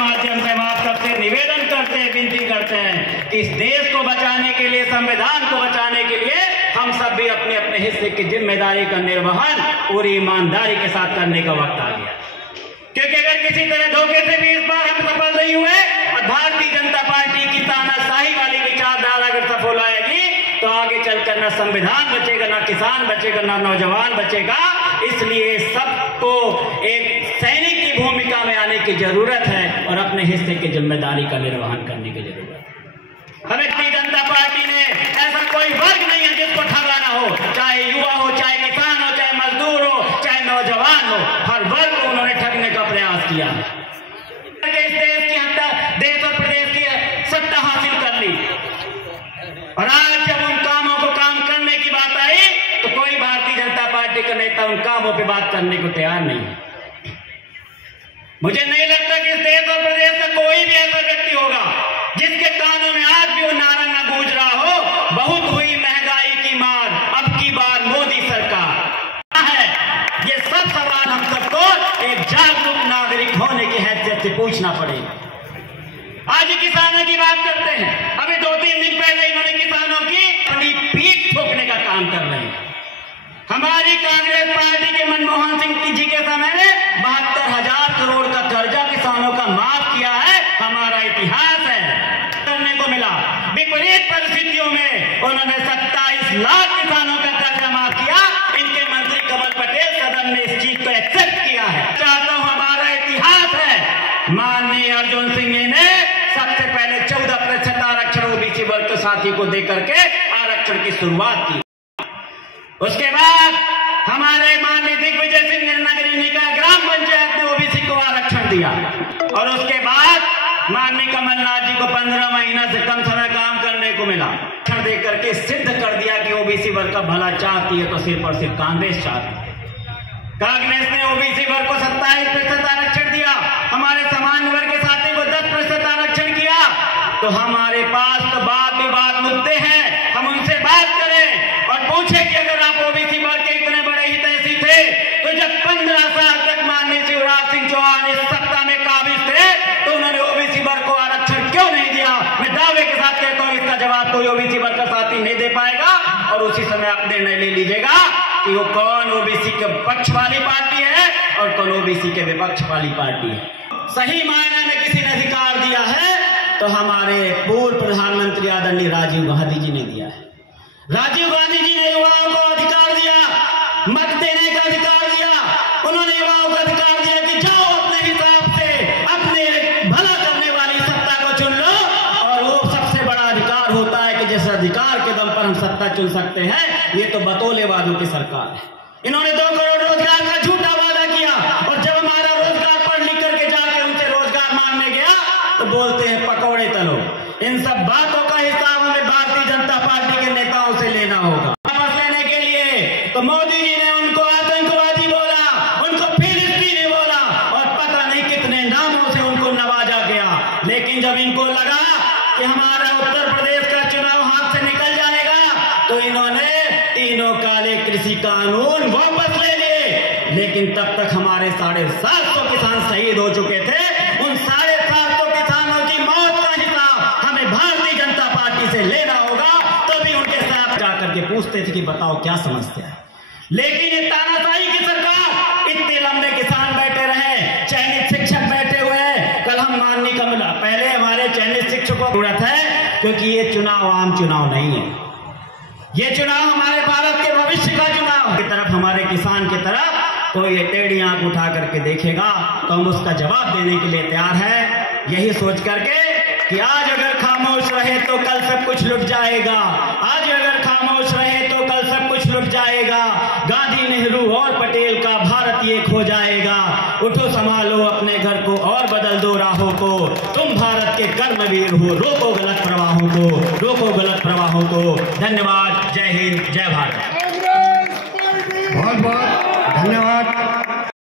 माध्यम से हम आप सबसे निवेदन करते हैं, विनती करते हैं कि इस देश को बचाने के लिए, संविधान को बचाने के लिए हम सब भी अपने अपने हिस्से की जिम्मेदारी का निर्वहन पूरी ईमानदारी के साथ करने का वक्त आ गया। क्योंकि अगर किसी तरह धोखे से भी इस बार हम सफल नहीं हुए और भारतीय जनता पार्टी की तानाशाही वाली विचारधारा अगर सफल आएगी तो आगे चलकर ना संविधान बचेगा, ना किसान बचेगा, ना नौजवान बचेगा। इसलिए सबको एक सैनिक की भूमिका में आने की जरूरत है और अपने हिस्से की जिम्मेदारी का निर्वहन करने की जरूरत है। भारतीय जनता पार्टी ने ऐसा कोई वर्ग नहीं है जिसको ठगाना हो, चाहे युवा हो, चाहे किसान हो, चाहे मजदूर हो, चाहे नौजवान हो, हर वर्ग को उन्होंने ठगने का प्रयास किया। इस देश की हत्या, देश और प्रदेश की सत्ता हासिल कर ली और आज जब उन कामों को काम करने की बात आई तो कोई भारतीय जनता पार्टी का नेता उन कामों पे बात करने को तैयार नहीं है। मुझे नहीं लगता कि इस देश और प्रदेश का कोई भी ऐसा व्यक्ति होगा जिसके कानों में आज भी वो नारा न गूंज रहा हो, बहुत हुई महंगाई की मार, अब की बार मोदी सरकार है। ये सब सवाल हम सबको एक जागरूक नागरिक होने की हैसियत से पूछना पड़ेगा। आज किसानों की बात करते हैं, अभी 2-3 दिन पहले इन्होंने किसानों की अपनी पीठ ठोकने का काम कर रहे हैं। हमारी कांग्रेस पार्टी के मनमोहन सिंह जी के समय में 72,000 करोड़ का कर्जा किसानों का माफ किया है, हमारा इतिहास है। करने को मिला विपरीत परिस्थितियों में उन्होंने 27 लाख किसानों का कर्जा माफ किया। इनके मंत्री कमल पटेल सदन ने इस चीज को एक्सेप्ट किया है। चाहता हूं, हमारा इतिहास है। माननीय अर्जुन सिंह ने सबसे पहले 14% आरक्षण ओबीसी वर्ग के साथी को देकर के आरक्षण की शुरुआत की। उसके बाद हमारे माननीय दिग्विजय सिंह नगरी निकाय ग्राम पंचायत ने ओबीसी को आरक्षण दिया और उसके बाद माननीय कमलनाथ जी को 15 महीना से कम समय काम करने को मिला। आरक्षण देकर के सिद्ध कर दिया कि ओबीसी वर्ग का भला चाहती है तो सिर्फ और सिर्फ कांग्रेस चाहती है। कांग्रेस ने ओबीसी वर्ग को 27% आरक्षण दिया, हमारे सामान्य वर्ग के साथी को 10% आरक्षण किया। तो हमारे पास तो बात विवाद मुद्दे हैं, हम उनसे बात करें और पूछे कि अगर आप ओबीसी वर्ग के इतने बड़े हितैषी थे तो जब 15 साल तक माननीय शिवराज सिंह चौहान इस सत्ता में काबिज थे तो उन्होंने ओबीसी वर्ग को आरक्षण क्यों नहीं दिया? मैं दावे के साथ कहता हूं इसका जवाब कोई ओबीसी वर्ग का साथी नहीं दे पाएगा और उसी समय आप निर्णय ले लीजिएगा कि वो कौन ओबीसी के पक्ष वाली पार्टी है और कौन ओबीसी के विपक्ष वाली पार्टी है। सही मायने में किसी ने अधिकार दिया है तो हमारे पूर्व प्रधानमंत्री आदरणीय राजीव गांधी जी ने दिया है। राजीव गांधी जी ने युवाओं को अधिकार दिया, मत देने का अधिकार दिया। उन्होंने युवाओं को अधिकार दिया कि जाओ अपने हिसाब से अपने भला करने वाली सत्ता को चुन लो। और वो सबसे बड़ा अधिकार होता है कि जिस अधिकार के दम पर हम सत्ता चुन सकते हैं, ये तो बतौले वादों की सरकार है। इन्होंने 2 करोड़ रोजगार का झूठा वादा किया और जब हमारा रोजगार पढ़ लिख करके जाके उनसे रोजगार मांगने गया तो बोलते हैं पकौड़े तलो। इन सब बातों का हिसाब हमें भारतीय जनता पार्टी के नेताओं से लेना होगा। वापस लेने के लिए तो मोदी जी ने उनको आतंकवादी बोला, उनको फिलिस्तीनी बोला और पता नहीं कितने नामों से उनको नवाजा गया। लेकिन जब इनको लगा कि हमारा उत्तर प्रदेश का चुनाव हाथ से निकल जाएगा तो इन्होंने तीनों काले कृषि कानून वापस ले लिए। लेकिन तब तक हमारे 750 किसान शहीद हो चुके थे। उन 750 किसानों की मौत का हिसाब हमें भारतीय जनता पार्टी से लेना होगा। तभी उनके साथ जाकर के पूछते थे कि बताओ क्या समस्या है। लेकिन ये तानाशाही की सरकार, इतने लंबे किसान बैठे रहे, चयनित शिक्षक बैठे हुए हैं। कल हम माननीय कमला, पहले हमारे चयनित शिक्षकों की जरूरत है क्योंकि ये चुनाव आम चुनाव नहीं है। ये चुनाव हमारे भारत के भविष्य का चुनाव की तरफ, हमारे किसान की तरफ कोई ये टेढ़ी आंख उठा करके देखेगा तो हम उसका जवाब देने के लिए तैयार है। यही सोच करके कि आज अगर खामोश रहे तो कल सब कुछ लुट जाएगा, आज अगर खामोश रहे तो कल सब कुछ लुट जाएगा। गांधी, नेहरू और पटेल का भारत एक हो जाएगा। उठो संभालो अपने घर को और बदल दो राहों को। तुम भारत के कर्मवीर हो, रोको गलत प्रवाहों को, रोको गलत प्रवाहों को। धन्यवाद। जय हिंद, जय भारत। बहुत बहुत धन्यवाद।